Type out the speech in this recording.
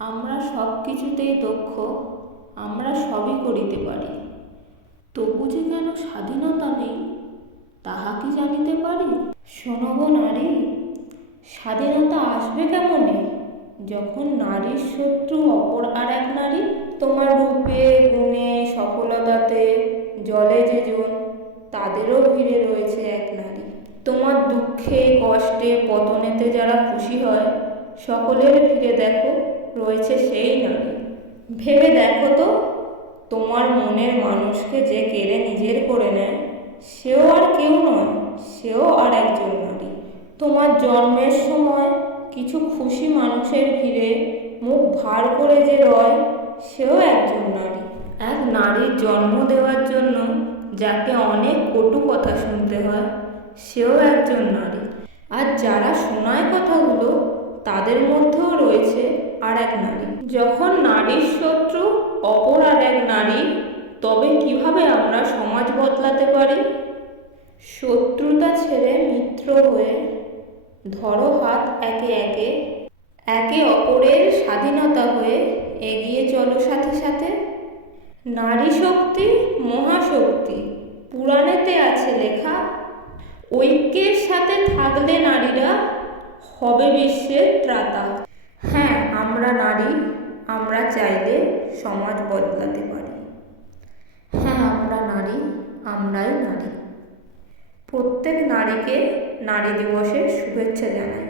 আমরা সব কিছুতেই দক্ষ, আমরা সবই করিতে পারি, তবু যে কেন স্বাধীনতা নেই তাহা কি জানিতে পারি? শোনো গো নারী, স্বাধীনতা আসবে কেমনে যখন নারীর শত্রু অপর আর এক নারী? তোমার রূপে গুণে সফলতাতে জলে যে জন, তাদেরও ভিড়ে রয়েছে এক নারী। তোমার দুঃখে কষ্টে পতনেতে যারা খুশি হয়, সকলের ভিড়ে দেখো রয়েছে সেই নারী। ভেবে দেখো তো, তোমার মনের মানুষকে যে কেড়ে নিজের করে নেয়, সেও আর কেউ নয়, সেও আর একজন নারী। তোমার জন্মের সময় কিছু খুশি মানুষের ভিড়ে মুখ ভার করে যে রয়, সেও একজন নারী। এক নারীর জন্ম দেওয়ার জন্য যাকে অনেক কটু কথা শুনতে হয়, সেও একজন নারী। আর যারা শোনায় কথাগুলো, তাদের মধ্যেও রয়েছে আর এক নারী। যখন নারীর শত্রু অপর আর এক নারী, তবে কিভাবে আমরা সমাজ বদলাতে পারি? শত্রুতা ছেড়ে মিত্র হয়ে ধরো হাত একে একে, একে অপরের স্বাধীনতা হয়ে এগিয়ে চলো সাথে সাথে। নারী শক্তি মহাশক্তি, পুরাণেতে আছে লেখা, ঐক্যের সাথে থাকলে নারীরা হবে বিশ্বের ত্রাতা। হ্যাঁ, আমরা নারী, আমরা চাইলে সমাজ বদলাতে পারি। হ্যাঁ, আমরা নারী, আমরাই নারী। প্রত্যেক নারীকে নারী দিবসের শুভেচ্ছা জানাই।